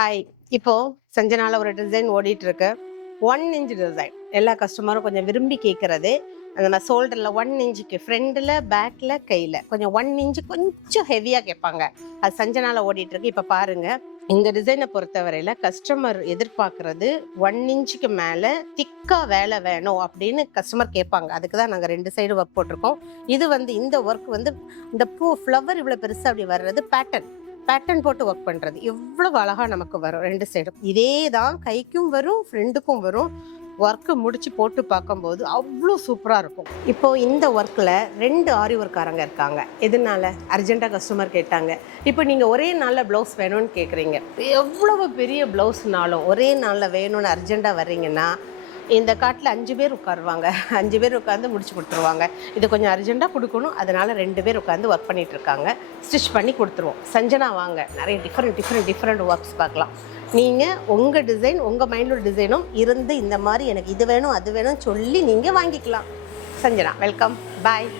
Hi. இப்போ சஞ்சனால ஒரு design ஓடிட்டு இருக்கு. 1 இன்ச் டிசைன். எல்லா கஸ்டமரும் கொஞ்சம் விரும்பி கேட்கறது. அந்த மாதிரி ஷோல்டர்ல 1 இன்ச்சுக்கு ஃப்ரண்ட்ல, பேக்ல, கையில கொஞ்சம் 1 இன்ச் கொஞ்சம் ஹெவியா கேட்பாங்க. அது சஞ்சனால ஓடிட்டு இருக்கு. இப்ப பாருங்க. இந்த டிசைனை பொறுத்தவரையில கஸ்டமர் எதிர்பார்க்கறது 1 இன்ச்சுக்கு மேல திக்கா வேலை வேணும் அப்படின்னு கஸ்டமர் கேட்பாங்க. அதுக்கு தான் நாங்கள் 2 சைடு ஒர்க் போட்டிருக்கோம். இது இந்த ஒர்க் இந்த பூ ஃப்ளவர் இவ்வளோ பெருசு அப்படி வர்றது பேட்டர்ன் போட்டு ஒர்க் பண்றது எவ்வளவு அழகா நமக்கு வரும். 2 சைடும் இதே தான் கைக்கும் வரும், ஃப்ரெண்டுக்கும் வரும். ஒர்க்கு முடிச்சு போட்டு பார்க்கும்போது அவ்வளோ சூப்பரா இருக்கும். இப்போ இந்த ஒர்க்ல 2 ஆரி ஒர்க்காரங்க இருக்காங்க. எதனால அர்ஜென்ட்டா கஸ்டமர் கேட்டாங்க. இப்போ நீங்க ஒரே நாள்ல பிளவுஸ் வேணும்னு கேட்குறீங்க. எவ்வளவு பெரிய பிளவுஸ்னாலும் ஒரே நாள்ல வேணும்னு அர்ஜென்ட்டா வர்றீங்கன்னா இந்த காட்டில் 5 பேர் உட்காருவாங்க. 5 பேர் உட்காந்து முடிச்சு கொடுத்துருவாங்க. இது கொஞ்சம் அர்ஜென்ட்டாக கொடுக்கணும், அதனால் 2 பேர் உட்காந்து ஒர்க் பண்ணிகிட்ருக்காங்க. ஸ்டிச் பண்ணி கொடுத்துருவோம். சஞ்சனா வாங்க, நிறைய டிஃப்ரெண்ட் ஒர்க்ஸ் பார்க்கலாம். நீங்கள் உங்கள் டிசைன், உங்கள் மைண்டில் டிசைனும் இருந்து இந்த மாதிரி எனக்கு இது வேணும் அது வேணும் சொல்லி நீங்கள் வாங்கிக்கலாம். சஞ்சனா வெல்கம். பாய்.